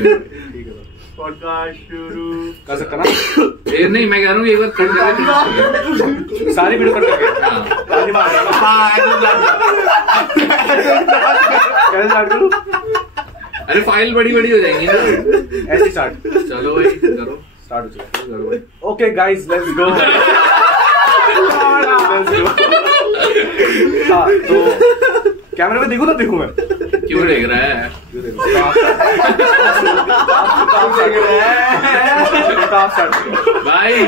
ठीक है पॉडकास्ट शुरू कर सकता ना? ये नहीं, मैं कह रहा हूँ एक बार कट करके सारी वीडियो कट करके कैसे स्टार्ट करूं? अरे फाइल बड़ी बड़ी हो जाएंगी ना। ऐसे स्टार्ट। चलो भाई करो, स्टार्ट हो चुका करो भाई। Okay guys let's go. हाँ तो कैमरे में देखूं ना देखूं मैं? क्यों देख रहा है? भाई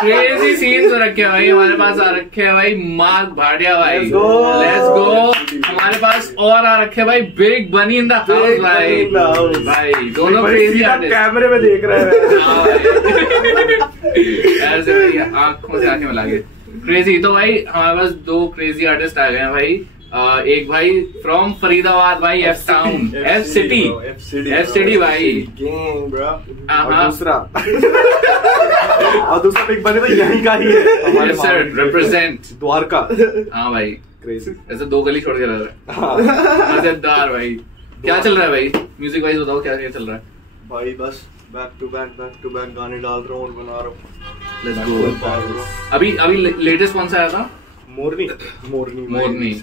क्रेजी सीन्स रखे हैं भाई, हमारे पास आ रखे हैं भाई मार्क भाटिया भाई। Let's go. हमारे पास और आ रखे हैं भाई बिग बनी इन द हाउस भाई। भाई दोनों क्रेजी आर्टिस्ट कैमरे में देख रहे हैं। ऐसे भाई आंखों से आंखें मिला के क्रेजी। तो भाई हमारे पास दो क्रेजी आर्टिस्ट आ गए हैं भाई। एक भाई फ्रॉम फरीदाबाद भाई, एफ टाउन, एफ सिटी भाई। और दूसरा बिग बनी तो यहीं का ही है, रिप्रेजेंट द्वारका। हाँ भाई क्रेजी। ऐसे दो गली छोड़ के रह रहा है। मजेदार भाई। क्या चल रहा है भाई म्यूजिक वाइज? बताओ क्या क्या चल रहा है भाई? बस बैक टू बैक गाने डाल रहा हूँ और बना रहा हूँ। Let's go. अभी लेटेस्ट कौन सा आया था? मोरनी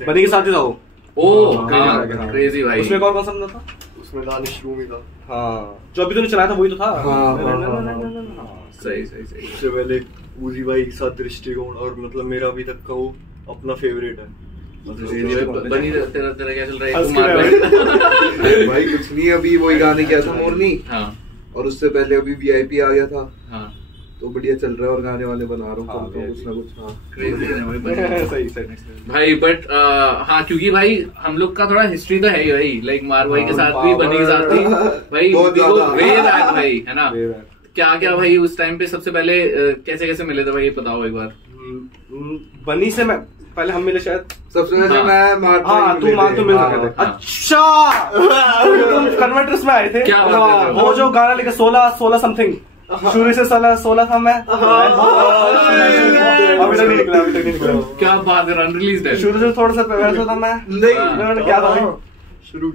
बनी के साथ ही था वो। ओ क्रेजी भाई। उसमें कौन कौन सा था? उसमें दानिश रूमी था। हाँ जो अभी तूने चलाया था वही तो था। सही। उससे पहले उजी भाई के साथ दृष्टिकोण, और मतलब मेरा अभी तक का वो अपना फेवरेट है। बनी तेरा क्या चल रहा है भाई? कुछ नहीं, अभी वही गाने किया था मोरनी। हाँ। और उससे पहले अभी वीआईपी आ गया था। हाँ। तो बढ़िया चल रहा है और गाने वाले बना रहा हूँ कुछ ना कुछ। हाँ क्रेजी है सही भाई। बट हाँ क्योंकि भाई हम लोग का थोड़ा हिस्ट्री तो है ही भाई, लाइक मार भाई के साथ भी, बनी के साथ भी भाई। वे बैक भाई है ना? क्या क्या भाई उस टाइम पे सबसे पहले कैसे कैसे मिले थे भाई, ये बताओ एक बार। बनी से मैं पहले हम मिले शायद सबसे पहले। मैं मार तू मार तो मिल सके थे। अच्छा तुम कन्वर्टर्स में आए थे क्या? वो जो गाना लेके 16 समथिंग शुरू से 16 था मैं। अभी तक नहीं निकला। क्या बात है, अनरिलीज्ड है। शुरू से थोड़ा सा वैसा था मैं। नहीं क्या था शुरू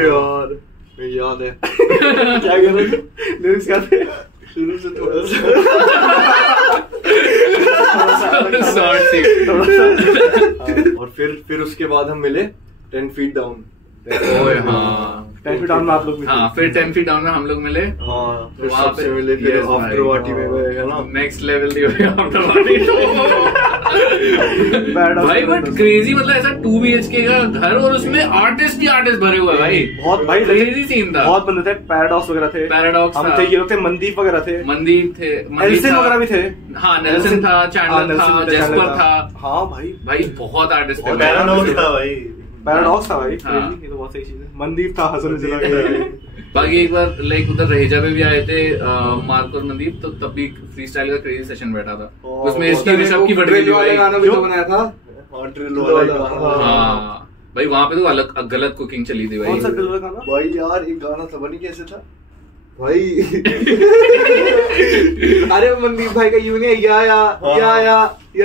यार याद है क्या कर रहे थे? लिरिक्स क्या थे? शुरू से थोड़ा सा और फिर उसके बाद हम मिले 10 फीट डाउन। 10 फीट डाउन में आप लोग भी। हाँ फिर 10 फीट डाउन में हम लोग मिले। हाँ फिर वहाँ पे मिले, फिर आफ्टर पार्टी में गए है ना। नेक्स्ट लेवल थी भाई आफ्टर पार्टी। भाई बट क्रेजी, मतलब ऐसा 2 BHK का घर और उसमें आर्टिस्ट ही आर्टिस्ट भरे हुए भाई। बहुत भाई क्रेजी सीन था। बहुत बंदे थे। पैराडॉक्स वगैरह थे। पैराडॉक्स हम थे, ये लोग थे, मनदीप वगैरह थे। मनदीप थे, नेल्सन वगैरह भी थे। हाँ नेल्सन था, चैंडलर था, जेस्पर था। हाँ भाई बहुत आर्टिस्ट थे। पैराडॉक्स था भाई। पैराडॉक्स था भाई। हाँ। ये तो बहुत सही चीज है। मनदीप था, हसन चला। बाकी एक बार लाइक उधर रहेजा पे भी आए थे मार्क और मनदीप, तो तब भी फ्री स्टाइल का क्रेजी सेशन बैठा था। उसमें इसकी ऋषभ की बड़ी गाना भी तो बनाया था। हाँ भाई वहाँ पे तो अलग गलत कुकिंग चली थी भाई। कौन सा ड्रिल गाना भाई? यार एक गाना था, बनी कैसे था भाई? अरे मनदीप भाई का यूं नहीं या।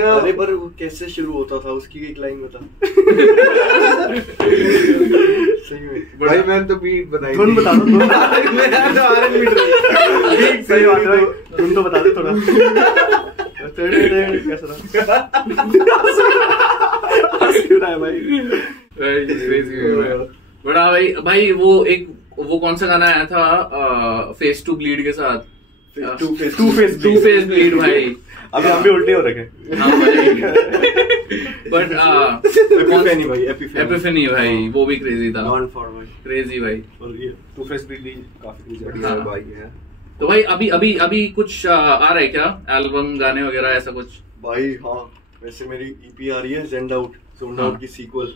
अरे पर वो कैसे शुरू होता था? उसकी एक लाइन बता। सही में भाई मैंने तो बीट बनाई। धुन बता दो। सही बात है, धुन तो बता दे थोड़ा। कैसा था भाई? बड़ा भाई वो कौन सा गाना आया था फेस टू ब्लीड के साथ? टू फेस ब्लीड भाई। अभी हम भी उल्टे हो रखे। हाँ भाई बट एपिफेनी भाई वो भी क्रेजी था। क्रेजी भाई। टू फेस भी काफी बढ़िया भाई है। तो भाई अभी कुछ आ रहा है क्या? एल्बम गाने वगैरह ऐसा कुछ? भाई हाँ, वैसे मेरी EP आ रही है ज़ोन्ड आउट की सीक्वल।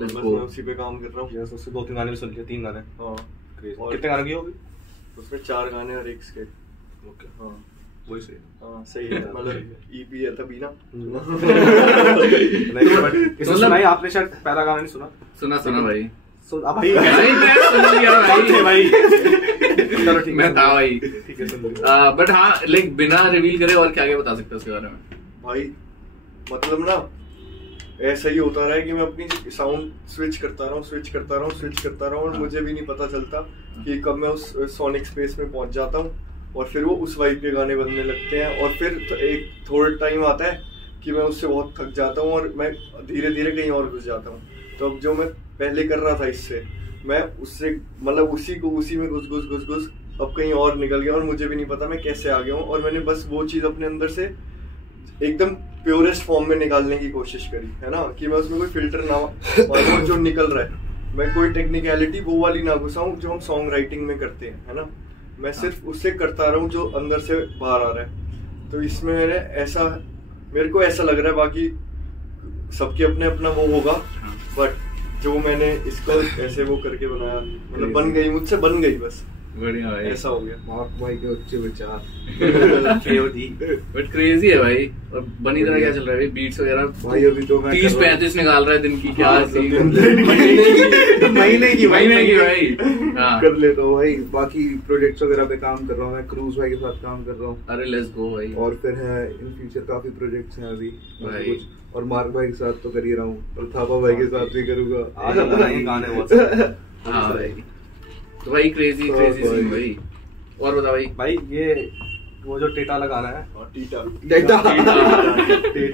बस मैं उसी पे काम कर रहा हूँ। उससे 2-3 गाने भी सुन लिए। 3 गाने। हाँ कितने गाने की होगी उसमें? 4 गाने और एक स्केट। ओके हाँ वही सही। हाँ सही है, मतलब EP है तभी ना। इसमें सुना ही आपने शायद? पहला गाना नहीं सुना भाई। भाई मैं सुन लिया भाई। चलो ठीक, मैं था भाई। ठीक है सुन लिया। बट हाँ लाइक बिना रिवील करे और क्या क्या बता सकते हैं उसके बारे में? भाई मतलब ना ऐसा ही होता रहा है कि मैं अपनी साउंड स्विच करता रहा हूँ और मुझे भी नहीं पता चलता कि कब मैं उस सोनिक स्पेस में पहुंच जाता हूँ और फिर वो उस वाइब के गाने बनने लगते हैं और फिर तो एक थोड़ा टाइम आता है कि मैं उससे बहुत थक जाता हूँ और मैं धीरे धीरे कहीं और घुस जाता हूँ। तो अब जो मैं पहले कर रहा था इससे मैं उससे मतलब उसी में घुस अब कहीं और निकल गया और मुझे भी नहीं पता मैं कैसे आ गया हूँ और मैंने बस वो चीज़ अपने अंदर से एकदम प्योरेस्ट फॉर्म में निकालने की कोशिश करी है ना, कि मैं उसमें कोई फिल्टर ना मारूं जो निकल रहा है, मैं कोई टेक्निकलिटी वो वाली ना घुसाऊं जो हम सॉन्ग राइटिंग में करते हैं, है ना, मैं सिर्फ उससे करता रहूं जो अंदर से बाहर आ रहा है। तो इसमें मेरे को ऐसा लग रहा है, बाकी सबके अपने अपना वो होगा, बट जो मैंने इसको ऐसे वो करके बनाया मतलब बन गई, मुझसे बन गई, बस बढ़िया भाई, ऐसा हो गया। मार्क भाई के उच्च विचार बट क्रेजी है भाई। और बनी तरह क्या चल रहा है भाई, बीट्स वगैरह भाई अभी तो मैं 30-35 निकाल रहा है दिन की, क्या महीने की भाई कर लेता हूँ भाई। बाकी प्रोजेक्ट्स वगैरह पे काम कर रहा हूँ मैं, क्रूज भाई के साथ काम कर रहा हूँ। अरे लेट्स गो भाई। और फिर है इन फ्यूचर काफी प्रोजेक्ट्स हैं अभी भाई। और मार्क भाई के साथ तो कर ही रहा हूँ और थापा भाई के साथ भी करूंगा। आज हम बनाएंगे गाने बहुत सारे। हाँ भाई, तो भाई क्रेजी सीन भाई। और बता भाई ये वो जो टेटा लगाना है, डेटा टेटा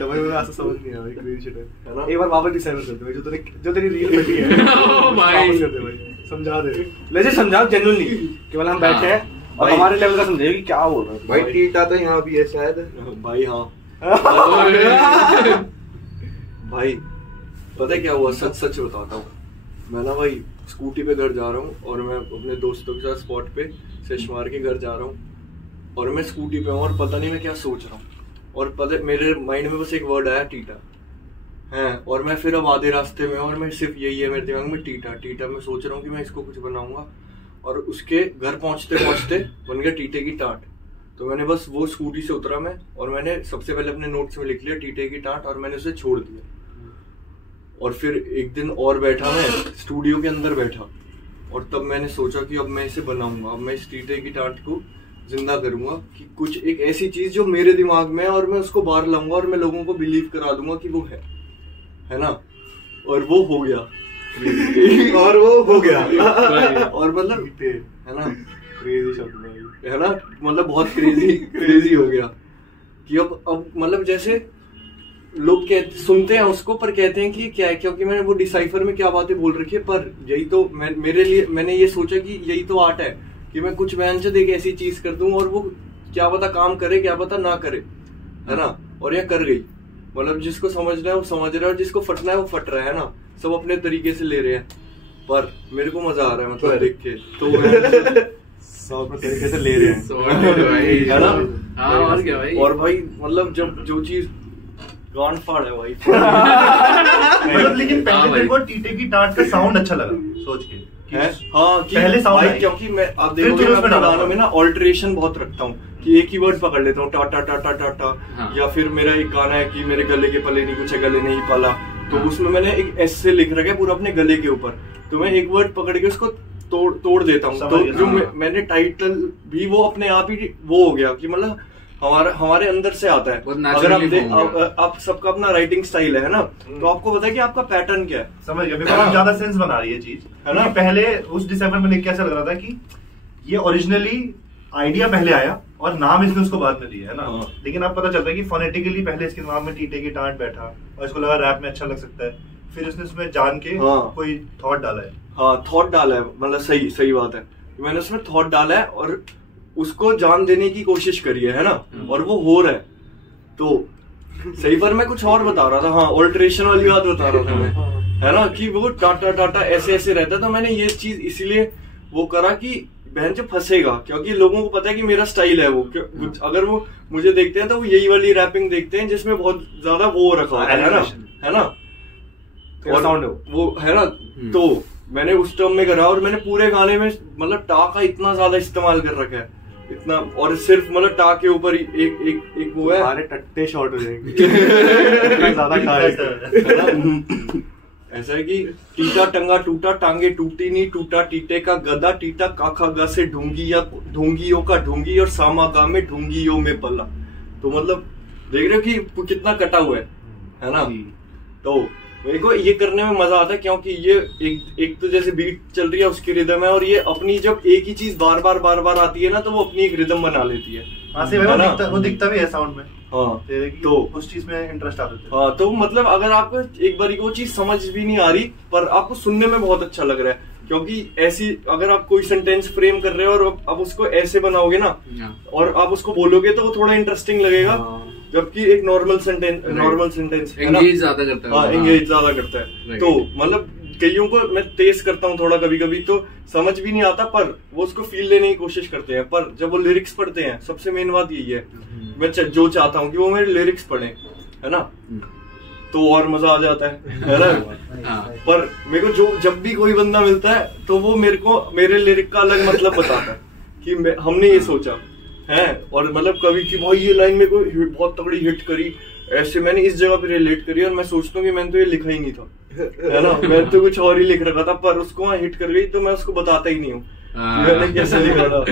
भाई मुझे ऐसा समझ नहीं आया भाई, क्रेजी शिट है ना। एक बार वापस डिसाइड करते भाई, जो तेरी रील बनी है भाई वापस करते भाई, समझा दे, लेजे समझाओ जेन्युइनली कि मतलब हम बैठे हैं और हमारे लेवल का समझे कि क्या बोल रहा है भाई। टीटा तो यहाँ भी है शायद भाई। हाँ भाई पता है क्या हुआ, सच बताता हूँ। मैं ना भाई स्कूटी पे घर जा रहा हूँ और मैं अपने दोस्तों के साथ स्पॉट पे सेश मार के घर जा रहा हूँ और मैं स्कूटी पे हूँ और पता नहीं मैं क्या सोच रहा हूँ और पता मेरे माइंड में बस एक वर्ड आया, टीटा है। और मैं फिर अब आधे रास्ते में और मैं सिर्फ यही है मेरे दिमाग में, टीटा। मैं सोच रहा हूँ कि मैं इसको कुछ बनाऊंगा और उसके घर पहुंचते बन गया टीटे की टाट। तो मैंने बस वो स्कूटी से उतरा मैं और मैंने सबसे पहले अपने नोट्स में लिख लिया टीटे की टाट और मैंने उसे छोड़ दिया। और फिर एक दिन और बैठा मैं स्टूडियो के अंदर बैठा और तब मैंने सोचा कि अब मैं इसे बनाऊंगा, अब मैं इस टीटे की टाट को जिंदा करूंगा कि कुछ एक ऐसी चीज जो मेरे दिमाग में है और मैं उसको बाहर लाऊंगा और मैं लोगों को बिलीव करा दूंगा कि वो है ना। और वो हो गया और वो हो गया और मतलब है ना, क्रेजी शब्द है ना, मतलब बहुत क्रेजी हो गया कि अब मतलब जैसे लोग सुनते हैं उसको पर कहते हैं कि क्या है, क्योंकि मैंने वो डिसाइफर में क्या बातें बोल रखी है, पर यही तो मेरे लिए मैंने ये सोचा कि यही तो आर्ट है कि मैं कुछ व्यंजन एक ऐसी चीज कर दूं और वो क्या पता काम करे क्या पता ना करे, है ना। और यह कर गई, मतलब जिसको समझना है वो समझ रहा है और जिसको फटना है वो फट रहा है ना, सब अपने तरीके से ले रहे हैं। पर मेरे को मजा आ रहा है मतलब देख के, तो सब अपने तरीके से ले रहे हैं, है ना। हाँ और क्या भाई। और भाई मतलब जब जो चीज गांड फाड़ है भाई मतलब लेकिन पहले मेरे को टीटे की टाट का साउंड अच्छा लगा सोच के है। हाँ पहले साउंड भाई, क्योंकि मैं आप देखोगे मैं अपने गानों में ना ऑल्टरेशन बहुत रखता हूँ कि एक ही वर्ड पकड़ लेता हूँ, टाटा टाटा टाटा। हाँ। या फिर मेरा एक गाना है कि मेरे गले के पले नहीं कुछ है गले नहीं पाला, तो उसमें मैंने एक एस से लिख रखा है पूरा अपने गले के ऊपर, तो मैं एक वर्ड पकड़ के उसको तोड़ देता हूँ। तो जो मैंने टाइटल भी वो अपने आप ही वो हो गया कि मतलब हमारे अंदर से आता है। अगर आप सबका अपना राइटिंग स्टाइल है ना, तो आपको पता है कि आपका पैटर्न क्या है। समझ गया, मेरे को ज्यादा सेंस बना रही है चीज, है ना। पहले उस डिसाइफर में देख के ऐसा लग रहा था कि ये ओरिजिनली आइडिया पहले आया और नाम इसने उसको बाद में दिया, है ना। लेकिन अब पता चलता है कि फोनेटिकली पहले इसके नाम में टीटे की टाट बैठा और इसको लगा रैप में अच्छा लग सकता है, फिर उसने उसमें जान के कोई थॉट डाला है। हाँ थॉट डाला है, मतलब सही बात है, मैंने उसमें थॉट डाला है और उसको जान देने की कोशिश करी है ना, और वो हो रहा है। तो सही पर मैं कुछ और बता रहा था, हाँ ऑल्टरेशन वाली बात बता रहा था मैं, है ना, कि वो टाटा ऐसे रहता। तो मैंने ये चीज इसीलिए वो करा कि बहन जो फंसेगा, क्योंकि लोगों को पता है कि मेरा स्टाइल है वो, अगर वो मुझे देखते हैं तो वो यही वाली रैपिंग देखते हैं जिसमें बहुत ज्यादा वो रखा है ना, और वो है ना। तो मैंने उस टर्म में करा और मैंने पूरे गाने में मतलब टा का इतना ज्यादा इस्तेमाल कर रखा है, इतना, और सिर्फ मतलब टा के ऊपर एक वो है, सारे टट्टे शॉर्ट हो जाएंगे ज्यादा टा ऐसा है कि टीटा टंगा टूटा टांगे टूटी नहीं टूटा टीटे का गदा टीटा काखा गा से ढूंगी या ढूंगियों का ढूंगी और सामा गा में ढूंगियों में पला। तो मतलब देख रहे हो कि कितना कटा हुआ है ना। तो मेरे को ये करने में मजा आता है क्योंकि ये एक तो जैसे बीट चल रही है उसकी रिदम है, और ये अपनी जब एक ही चीज बार बार आती है ना तो वो अपनी एक रिदम बना लेती है। वो दिखता भी है साउंड में। हाँ, तो उस चीज में इंटरेस्ट आता है। हाँ, तो मतलब अगर आपको एक बार वो चीज समझ भी नहीं आ रही पर आपको सुनने में बहुत अच्छा लग रहा है, क्योंकि ऐसी अगर आप कोई सेंटेंस फ्रेम कर रहे हो और आप उसको ऐसे बनाओगे ना और आप उसको बोलोगे तो वो थोड़ा इंटरेस्टिंग लगेगा, जबकि एक नॉर्मल सेंटेंस एंगेज ज्यादा करता है। हाँ, एंगेज ज्यादा करता है। तो मतलब कईयों को मैं तेज करता हूँ थोड़ा कभी कभी तो समझ भी नहीं आता, पर वो उसको फील लेने की कोशिश करते हैं। पर जब वो लिरिक्स पढ़ते हैं, सबसे मेन बात यही है, मैं जो चाहता हूँ कि वो मेरे लिरिक्स पढ़े, है ना, तो और मजा आ जाता है ना। पर मेरे को जब भी कोई बंदा मिलता है तो वो मेरे को मेरे लिरिक का अलग मतलब बताता है कि हमने ये सोचा है, और मतलब कभी कि भाई ये लाइन मेरे को बहुत तगड़ी हिट करी, ऐसे मैंने इस जगह पे रिलेट करी, और मैं सोचता हूँ कि मैंने तो ये लिखा ही नहीं था, है ना, मैं तो कुछ और ही लिख रखा था, पर उसको वहाँ हिट कर गई तो मैं उसको बताता ही नहीं हूँ मैंने कैसे लिखा था।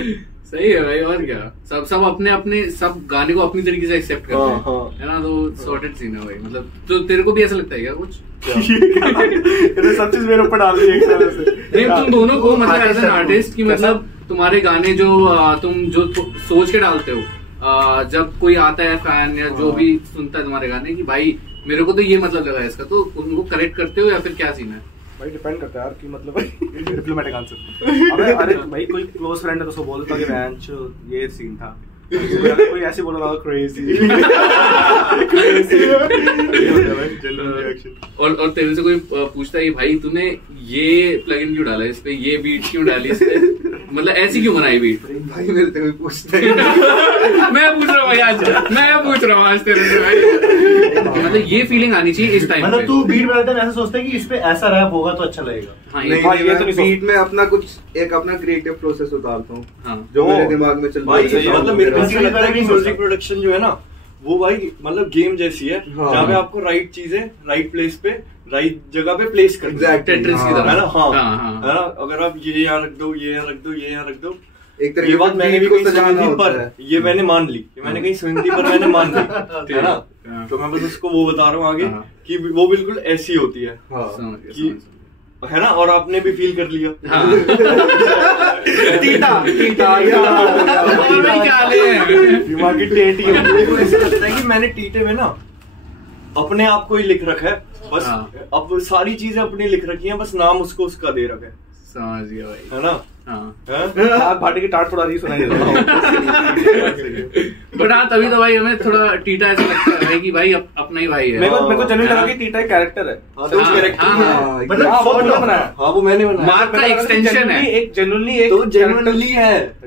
सही है भाई, और क्या, सब अपने सब गाने को अपनी तरीके से एक्सेप्ट करते हैं, है ना, तो सॉर्टेड सीन है भाई। मतलब तो तेरे को भी ऐसा लगता है क्या कुछ? सब चीज मेरे ऊपर डाल दी एक तरह से। नहीं, तुम दोनों को मतलब एज एन आर्टिस्ट की मतलब तुम्हारे गाने जो तुम जो सोच के डालते हो, जब कोई आता है फैन या जो भी सुनता है तुम्हारे गाने की भाई मेरे को तो ये मतलब लगा है इसका, तो उनको करेक्ट करते हो या फिर क्या सीन है? भाई डिपेंड करता है यार कि मतलब डिप्लोमेटिक आंसर। अरे भाई कोई क्लोज फ्रेंड है तो उसको बोलता कि बेंच ये सीन था, कोई ऐसे बोल रहा क्रेजी। और तेरे से कोई पूछता है भाई तूने ये प्लगइन क्यों डाला इस पे, ये बीट क्यों डाली इस पे, मतलब ऐसी क्यों बनाई बीट? भाई मेरे से कोई पूछता है। मैं पूछ रहा हूँ भाई आज, मैं पूछ रहा हूँ आज तेरे से भाई। मतलब ये फीलिंग आनी चाहिए इस टाइम, मतलब तू बीट बनाते ऐसा सोचता है कि इस पे ऐसा रैप होगा तो अच्छा लगेगा। हाँ, ये तो बीट में अपना कुछ एक अपना क्रिएटिव प्रोसेस उतारता हूँ जो मेरे दिमाग में चल रहा है। मतलब मेरे को ऐसा लगता है कि म्यूजिक प्रोडक्शन जो है ना वो भाई मतलब गेम जैसी है, जहाँ पे आपको राइट चीजें राइट प्लेस पे राइट जगह पे प्लेस कर टेट्रिस की तरह, है ना। हाँ, है ना, अगर आप ये यहाँ रख दो, ये यहाँ रख दो, ये यहाँ रख दो, एक तरह ये बात मैंने भी कहीं सुनी थी पर ये मैंने मान ली, मैंने कहीं सुनी थी पर मैंने मान ली, है ना। तो मैं बस उसको वो बता रहा हूँ आगे कि वो बिल्कुल ऐसी होती है, है ना, और आपने भी फील कर लिया। दिमागी टेटी। मेरे को ऐसा लगता है कि मैंने टीटे में ना अपने आप को ही लिख रखा है बस। अब सारी चीजें अपनी लिख रखी हैं, बस नाम उसको उसका दे रखा है। समझ गया भाई, है ना। भाटी की टाट थोड़ा सुनाई देता है। बट हाँ तभी तो भाई हमें थोड़ा टीटा ऐसा लगता है कि भाई अपना ही भाई है। मेरे को जनरली लगा कि टीटा एक कैरेक्टर है। हाँ वो मैंने बनाया, मार्क का एक्सटेंशन है, एक जनरली है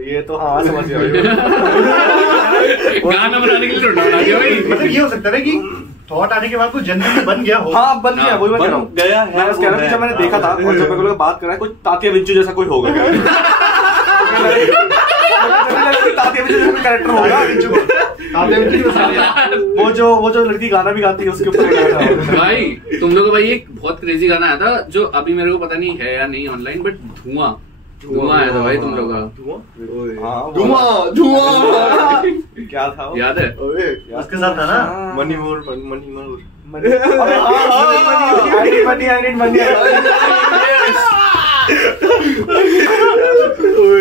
ये तो। हाँ समझ गया गाना बनाने के लिए बना दिया भाई। मतलब ये हो सकता है कि थॉट आने के बाद कुछ जनरली बन गया हो। हाँ बन गया, वही मैं कह रहा हूँ। गया है, मैं कह रहा हूँ जब मैंने देखा था और जब मेरे को बात कर रहा है कुछ तात्या बिंचू जैसा कोई होगा, तात्या बिंचू जैसा कैरेक्टर होगा। वो जो लड़की गाना भी गाती है उसके ऊपर। भाई तुम लोग भाई एक बहुत क्रेजी गाना आया था जो अभी मेरे को पता नहीं है या नहीं ऑनलाइन, बट धुआं आया था भाई तुम लोग का। धुआं क्या था वो? याद है? उसके साथ था ना मनी मोर।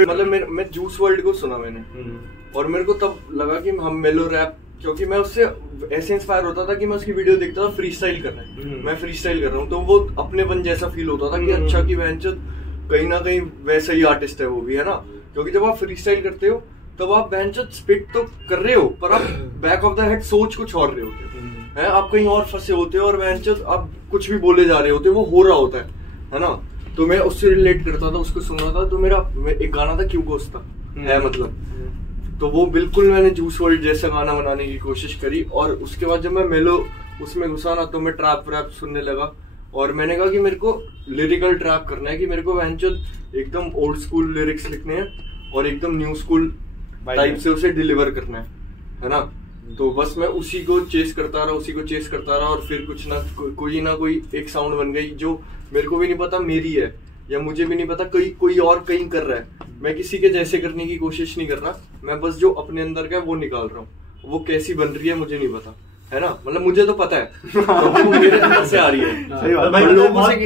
मतलब मैं जूस वर्ल्ड को सुना मैंने, और मेरे को तब लगा कि हम मेलो रैप, क्योंकि मैं उससे ऐसे इंस्पायर होता था कि मैं उसकी वीडियो देखता था फ्री स्टाइल कर रहा है, मैं फ्री स्टाइल कर रहा हूँ, तो वो अपनेपन जैसा फील होता था कि अच्छा कि बहनचोद कहीं ना कहीं वैसा ही आर्टिस्ट है वो भी, है ना। क्योंकि जब आप फ्री स्टाइल करते हो तब आप बहनचोद स्पिट तो कर रहे हो पर आप बैक ऑफ द हेड सोच कुछ और रहे होते हैं, आप कहीं और फंसे होते हो और बहनचोद आप कुछ भी बोले जा रहे होते हो, वो हो रहा होता है ना। तो मैं उससे रिलेट करता था, उसको सुन रहा था, तो मेरा एक गाना था क्यों कोसता है मतलब, तो वो बिल्कुल मैंने जूस वर्ल्ड जैसा गाना बनाने की कोशिश करी। और उसके बाद जब मैं मेलो उसमें घुसा ना तो मैं ट्रैप व्रैप सुनने लगा, और मैंने कहा कि मेरे को लिरिकल ट्रैप करना है, कि मेरे को एकदम ओल्ड स्कूल लिरिक्स लिखने हैं और एकदम न्यू स्कूल टाइप से उसे डिलीवर करना है ना। तो बस मैं उसी को चेस करता रहा और फिर कुछ ना कोई एक साउंड बन गई जो मेरे को भी नहीं पता मेरी है या मुझे भी नहीं पता कोई और कहीं कर रहा है। मैं किसी के जैसे करने की कोशिश नहीं कर रहा, मैं बस जो अपने अंदर का है वो निकाल रहा हूँ। वो कैसी बन रही है मुझे नहीं पता, है ना, मतलब मुझे तो पता है तो वो मेरे अंदर से आ रही है। सही बात भाई,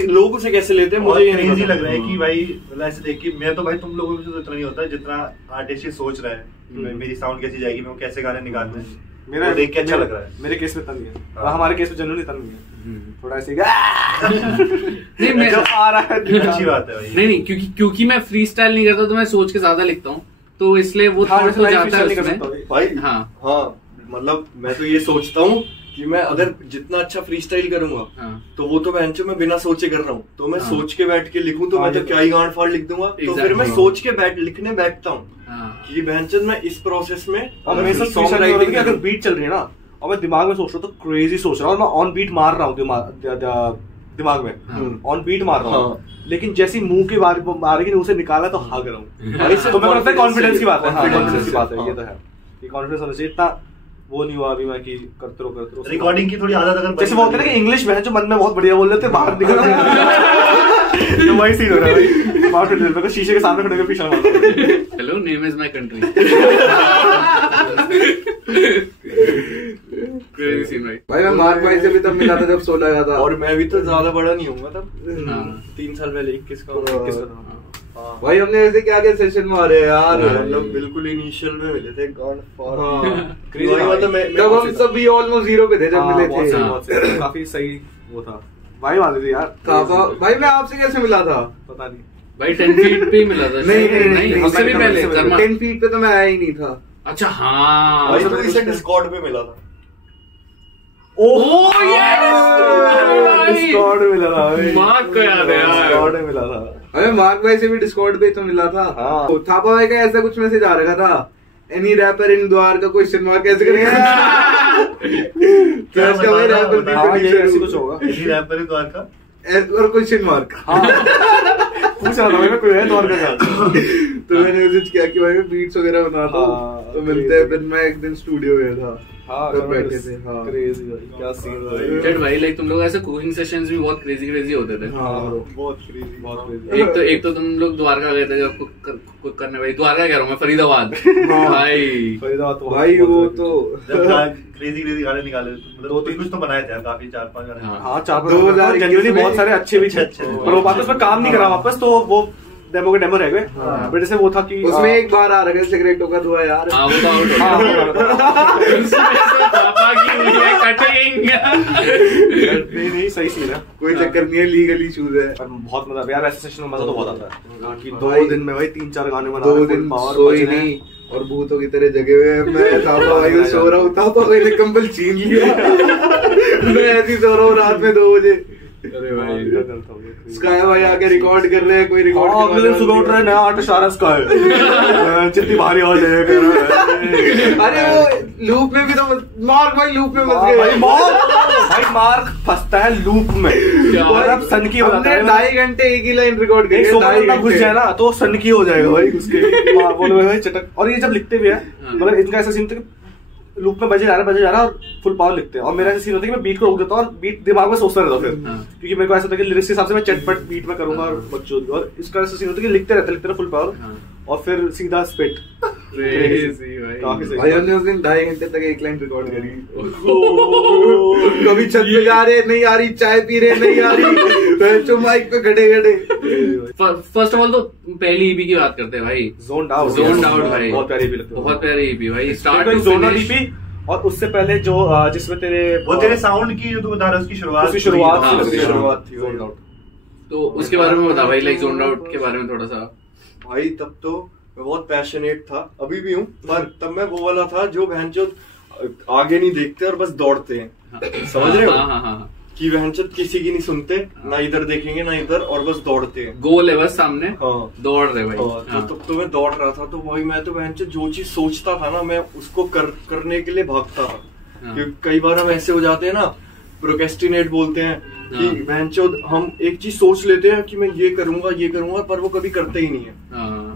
लोग उसे कैसे लेते हैं मुझे ये नहीं लग रहा है कि भाई मतलब ऐसे देख के मैं तो भाई तुम लोगों से तो इतना नहीं होता जितना आर्टिस्ट सोच रहा है मेरी साउंड कैसी जाएगी, मैं कैसे गाने निकालना है, मेरा देख के अच्छा लग रहा है। मेरे केस में तन नहीं है और हमारे केस में जनरली तन नहीं है, थोड़ा ऐसे नहीं मैं आ रहा है, अच्छी बात है भाई। नहीं क्योंकि मैं फ्री स्टाइल नहीं करता तो मैं सोच के ज्यादा लिखता हूँ, तो इसलिए वो थोड़ा सा जाता है उसमें भाई। हाँ मतलब मैं तो ये सोचता हूँ कि मैं अगर जितना अच्छा फ्री स्टाइल करूंगा तो वो तो मैं बिना सोचे कर रहा हूँ, तो मैं सोच के बैठ के लिखूं तो मैं तो क्या ही गांड फाड़ लिख दूंगा। तो फिर मैं सोच के लिखने बैठता हूँ कि बहनचोद मैं इस प्रोसेस में अगर बीट चल रही है ना और मैं दिमाग में सोच रहा हूँ तो क्रेजी सोच रहा हूँ और मैं ऑन बीट मार रहा हूँ दिमाग में ऑन बीट मार रहा हूँ, लेकिन जैसी मुंह की बात मारेगी मुंह से निकाला तो भाग रहा हूँ। तो मेरे को लगता है कॉन्फिडेंस की बात है, कॉन्फिडेंस की बात है, ये तो है कि कॉन्फिडेंस होना चाहिए। इतना वो नहीं हुआ अभी मैं कि करते रहो रिकॉर्डिंग की थोड़ी आदत अगर जैसे वो होता है ना कि इंग्लिश में जो मन में बहुत बढ़िया बोल रहे थे बाहर निकल तो वही सीन हो रहा है भाई, बाहर को शीशे के सामने खड़े होकर पीछा मार रहा है। Hello name is my country. भाई मैं मार्क भाई से भी तब मिला था जब 16 का था, और मैं भी तो ज्यादा बड़ा नहीं हूँ तब 3 साल पहले 21 का। भाई हमने ऐसे क्या क्या सेशन मारे यार, मतलब बिल्कुल इनिशियल में मिले थे जब हम सभी ऑलमोस्ट 0 पे थे जब मिले थे, काफी सही वो था भाई वाले थे यार। भाई मैं आपसे कैसे मिला था पता नहीं भाई 10 फीट पे ही मिला था। नहीं उससे भी पहले 10 फीट पे तो मैं आया ही नहीं था। अच्छा हाँ भाई तो इसे डिस्कॉर्ड पे मिला था। ओह यस डिस्कॉर्ड में मिला था भाई, मार्क को याद है यार, डिस्कॉर्ड में मिला था। अरे मार्क भाई से भी डिस्कॉर्ड पे तो मिला था। तो थापा भाई का ऐसा कुछ मैसेज आ रखा था, any rapper in Dwarka question mark कैसे करेगा कैसे भाई रैपर ऐसे कुछ होगा, एनी रैपर इन द्वारका और क्वेश्चन मार्क पूछ रहा था मैं कोई है द्वारका का। तो मैंने मैसेज किया कि भाई मैं बीट्स वगैरह बनाता हूँ तो मिलते हैं। फिर मैं एक दिन स्टूडियो गया था, बैठे थे। क्रेजी भाई क्या सीन भाई लाइक तुम लोग ऐसे कोचिंग सेशंस भी बहुत क्रेजी होते थे। बहुत क्रेजी। एक तो तुम लोग द्वारका गए थे कुछ करने, भाई द्वारका कह रहा हूँ मैं, फरीदाबाद भाई भाई वो तो क्रेजी गाने निकाले, मतलब कुछ तो बनाए थे काफी 4-5 गाने। हाँ 4-5 जेन्युइनली बहुत सारे अच्छे भी थे, पर वो वापस में काम नहीं करा वापस, तो वो डेमो के डेमो रह गए। बट जैसे वो था कि उसमें एक बार आ रहा है सिगरेटों का धुआं यार। हाँ वो नहीं सही सीन है, कोई चक्कर नहीं है, लीगली चूज है। बहुत मजा यार, ऐसे सेशन में मजा तो बहुत आता है कि 2 दिन में भाई 3-4 गाने बना 2 दिन सोई नहीं और भूतों की तरह जगे हुए। मैं थापा भाई को सो रहा हूँ, थापा भाई ने कंबल छीन लिया, मैं ऐसे ही सो रहा हूँ रात में 2 बजे। अरे भाई स्काई भाई आके रिकॉर्ड कर रहे हैं, कोई रिकॉर्ड अगले दिन सुबह उठ रहे हैं नया आर्टिस्ट आ रहा है स्काई जितनी भारी आवाज है। अरे वो लूप में भी तो मार्क भाई लूप में फंस गए भाई मार्क फंसता है लूप में। अब सन की बताता है 2.5 घंटे एक ही लाइन रिकॉर्ड करी, 2.5 घंटे घुस जाए ना तो सन की हो जाएगा भाई उसके बोले भाई चटक। और ये जब लिखते भी है मतलब इनका ऐसा सीन था कि लूप में बजे जा रहा और फुल पावर लिखते हैं, और मेरा ऐसा सीन होता है कि मैं बीट को रोक देता हूँ और बीट दिमाग में सोचता रहता हूँ फिर, क्योंकि मेरे को ऐसा था कि लिरिक्स के हिसाब से मैं चटपट बीट में करूंगा और बच्चों, और इसका ऐसा सीन होता है कि लिखते रहते फुल पावर और फिर सीधा स्पिट। भाई हमने उस दिन 2.5 घंटे तक एक लाइन रिकॉर्ड करी। कभी छत पे जा रहे नहीं आ रही, चाय पी रहे नहीं आ रही, माइक पे खड़े। फर्स्ट ऑफ ऑल तो पहली ईपी की बात करते हैं भाई, ज़ोन्ड आउट भाई बहुत प्यारी ईपी लगती है, बहुत प्यारी ईपी भाई। स्टार्ट टू ज़ोन्ड ईपी, और उससे पहले जो जिसमें तेरे साउंड की जो तू बता रहा है उसकी शुरुआत थी ज़ोन्ड आउट। तो उसके बारे में बता भाई, लाइक ज़ोन्ड आउट के बारे में थोड़ा सा। भाई तब तो मैं बहुत पैशनेट था, अभी भी हूँ, पर तब मैं वो वाला था जो बहनचोद आगे नहीं देखते और बस दौड़ते हैं। समझ रहे हो कि बहनचोद किसी की नहीं सुनते, ना इधर देखेंगे ना इधर, और बस दौड़ते हैं, गोल है बस सामने। दौड़ रहे भाई। तो तब तो मैं दौड़ रहा था, तो भाई मैं तो बहनचोद जो चीज सोचता था ना मैं उसको करने के लिए भागता था। क्योंकि कई बार हम ऐसे हो जाते हैं ना, प्रोक्रेस्टिनेट बोलते हैं कि बहनचोद हम एक चीज सोच लेते हैं कि मैं ये करूंगा, पर वो कभी करते ही नहीं है।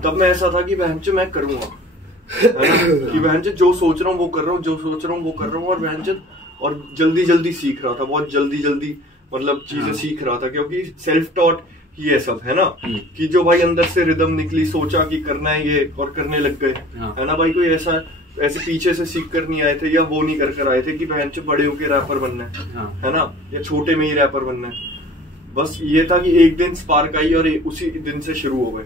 तब मैं ऐसा था कि बहनचोद मैं करूंगा, कि बहनचोद जो सोच रहा हूँ वो कर रहा हूँ, जो सोच रहा हूँ वो कर रहा हूँ, और बहनचोद और जल्दी सीख रहा था, बहुत जल्दी मतलब चीजें सीख रहा था, क्योंकि सेल्फ टॉट कि ये सब है ना, कि जो भाई अंदर से रिदम निकली, सोचा कि करना है ये और करने लग गए, है ना भाई। कोई ऐसे पीछे से सीख कर नहीं आए थे या वो नहीं कर आए थे कि बहन से बड़े होके रैपर बनना है ना, या छोटे में ही रैपर बनना है। बस ये था कि एक दिन स्पार्क आई और उसी दिन से शुरू हो गए।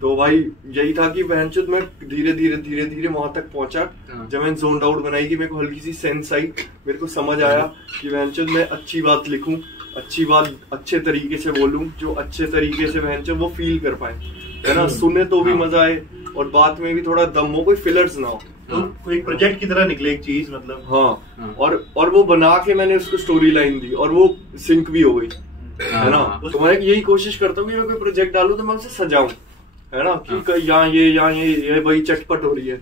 तो भाई यही था कि बहनचोद मैं धीरे धीरे वहां तक पहुंचा जब मैंने जोन आउट बनाई कि मेरे को हल्की सी सेंस आई, मेरे को समझ आया कि बहनचोद मैं अच्छी बात लिखूं, अच्छी बात अच्छे तरीके से बोलूं, जो अच्छे तरीके से बहनचोद वो फील कर पाए, है ना, सुने तो भी मजा आए और बात में भी थोड़ा दम हो, कोई फिलर्स ना हो, तो एक प्रोजेक्ट की तरह निकले एक चीज, मतलब हाँ। और वो बना के मैंने उसको स्टोरी लाइन दी और वो सिंक भी हो गई, है ना। तो मैं यही कोशिश करता हूँ कि मैं कोई प्रोजेक्ट डालूं तो मैं उसे सजाऊं, है ना, कि यहाँ ये वही चटपट हो रही है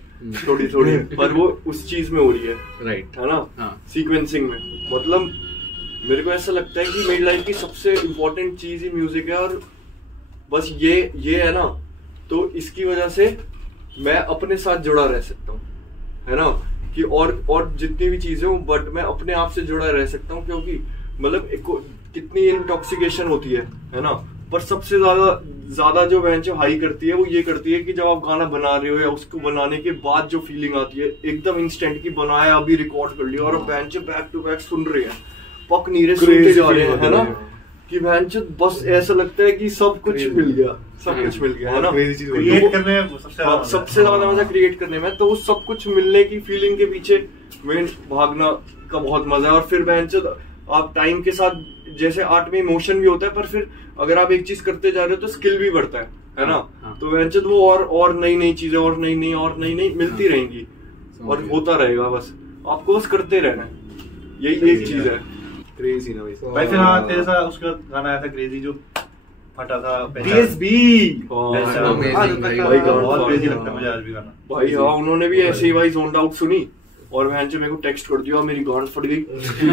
थोड़ी पर वो उस चीज में हो रही है, राइट, है ना, सीक्वेंसिंग में। मतलब मेरे को ऐसा लगता है कि मेरी लाइफ की सबसे इम्पोर्टेंट चीज ही म्यूजिक है और बस ये है ना, तो इसकी वजह से मैं अपने साथ जुड़ा रह सकता हूँ, है ना, कि और जितनी भी चीजें हो बट मैं अपने आप से जुड़ा रह सकता हूँ, क्योंकि मतलब कितनी इंटॉक्सिकेशन होती है ना, पर सबसे ज्यादा जो बेंच हाई करती है वो ये करती है कि जब आप गाना बना रहे हो या उसको बनाने के बाद जो फीलिंग आती है एकदम इंस्टेंट की, बनाया अभी रिकॉर्ड कर लिया और बेंच बैक टू बैक सुन रहे हैं, पक नीरे सुनते जा रहे हैं, है ना, कि बेंच बस ऐसा लगता है कि सब कुछ मिल गया, सब कुछ मिल गया, है ना। क्रिएट करने में सबसे ज्यादा मजा क्रिएट करने में, तो वो सब कुछ मिलने की फीलिंग के पीचे में भागना का बहुत मजा है। और फिर बेंच आप टाइम के साथ जैसे आर्ट में इमोशन भी होता है, पर फिर अगर आप एक चीज करते जा रहे हो तो स्किल भी बढ़ता है ना। तो बेंच वो और नई चीजें और नई मिलती रहेंगी और होता रहेगा, बस आपको बस करते रहना है, यही एक चीज है। क्रेजी ना भाई। फिर हाँ तेरे साथ उसका गाना आया था क्रेजी जो फटा था, DSB भाई बहुत क्रेजी लगता है मुझे आज भी गाना भाई। हाँ उन्होंने भी ऐसे ही भाई जोन आउट सुनी और बहन से मेरे को टेक्स्ट कर दिया, मेरी गांड फट गई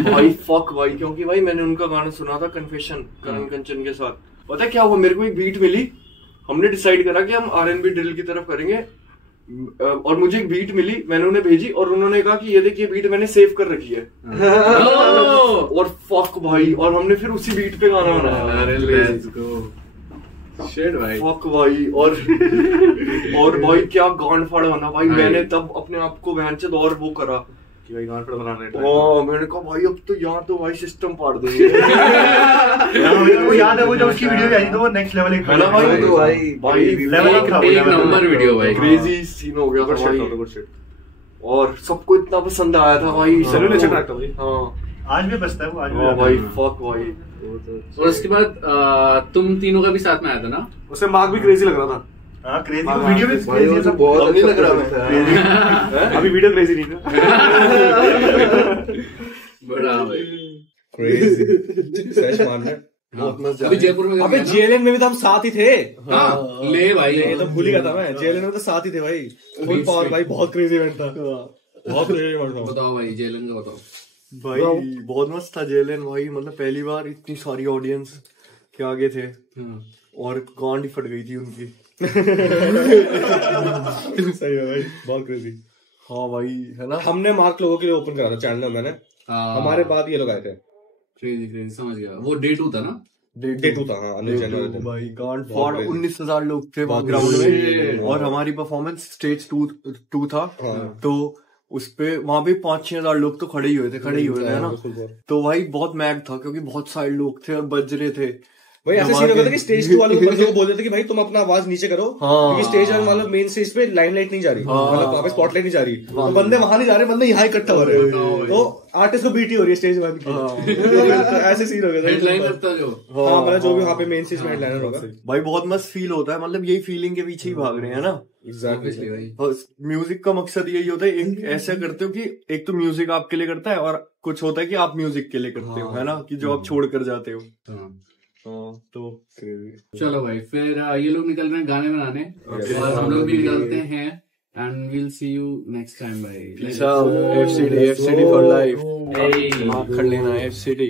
भाई, फक भाई, क्योंकि भाई मैंने उनका गाना सुना था कन्फेशन करण कंचन के साथ। पता है क्या हुआ, मेरे को एक बीट मिली, हमने डिसाइड करा कि हम R&B ड्रिल की तरफ करेंगे और मुझे एक बीट मिली, मैंने उन्हें भेजी और उन्होंने कहा कि ये देखिए बीट मैंने सेव कर रखी है और फक भाई, और हमने फिर उसी बीट पे गाना बनाया। Shit, भाई। फक भाई और भाई क्या गांड फाड़ बना भाई। मैंने तब अपने आप को बहन से और वो करा कि भाई गांड फाड़ बनाना है। मैंने कहा भाई अब तो यहाँ तो भाई सिस्टम पाड़ देंगे। वो याद है वो जब उसकी वीडियो आई थी वो नेक्स्ट लेवल एक नंबर वीडियो भाई, क्रेजी सीन हो गया था भाई और सबको इतना पसंद आया था भाई। हाँ आज भी बचता है वो, आज भी भाई फक भाई। और उसके बाद तुम तीनों का भी साथ में आया था ना, उससे मार्क भी क्रेजी लग रहा था। हाँ क्रेजी वीडियो भी क्रेजी सब बहुत नहीं लग रहा है। अभी वीडियो क्रेजी नहीं था। बड़ा भाई क्रेजी सच मानना बहुत मजा। अभी जयपुर में अबे JLN में भी तो हम साथ ही थे। हाँ ले भाई, ये तो भूल ही गया था मैं, JLN में तो साथ ही थे भाई। फुल पावर भाई, बहुत क्रेजी इवेंट था, बहुत क्रेजी इवेंट था। बताओ भाई जेलन का बताओ भाई। बहुत मस्त था जेलन भाई, मतलब पहली बार इतनी सारी ऑडियंस के आगे थे और गांड ही फट गई थी उनकी। सही है भाई, बहुत क्रेजी। हाँ भाई है ना, हमने मार्क लोगों के लिए ओपन करा था चैनल, मैंने हमारे बाद ये लोग आए थे। क्रेजी समझ गया। वो Day 2 था ना, Day 2 था। हाँ भाई गांड फाड़ 19,000 लोग थे ग्राउंड में और हमारी परफॉर्मेंस स्टेज 2 था। तो उसपे वहां पे 5-6 हजार लोग तो खड़े ही हुए थे है ना। तो भाई बहुत मैग था क्योंकि बहुत सारे लोग थे और बज रहे थे भाई। ऐसा सीन होता था कि स्टेज 2 वाले ऊपर से बोल देते कि भाई तुम अपना आवाज नीचे करो, क्योंकि स्टेज मतलब मेन स्टेज पे लाइमलाइट नहीं जा रही, मतलब वहां पे स्पॉटलाइट नहीं जा रही, तो बंदे वहां नहीं जा रहे, बंदे यहाँ इकट्ठा हो रहे हैं, तो आर्टिस्ट को बीटी हो रही है स्टेज वन की। ऐसे सीन हो गया था हेडलाइनर था जो, हाँ मतलब जो भी वहाँ पे मेन स्टेज में हेडलाइनर होगा भाई। बहुत मस्त फील होता है, मतलब यही फीलिंग के पीछे ही भाग रहे हैं ना। एग्जैक्टली भाई। म्यूजिक का मकसद यही होता है, एक ऐसा करते हो कि एक तो म्यूजिक आपके लिए करता है और कुछ होता है कि आप म्यूजिक के लिए करते हो, है ना, कि जो आप छोड़ कर जाते हो। तो चलो भाई फिर ये लोग निकल रहे हैं गाने बनाने और हम लोग भी निकलते हैं and will see you next time भाई। FCD फॉर लाइफ, मार्क कर लेना FCD।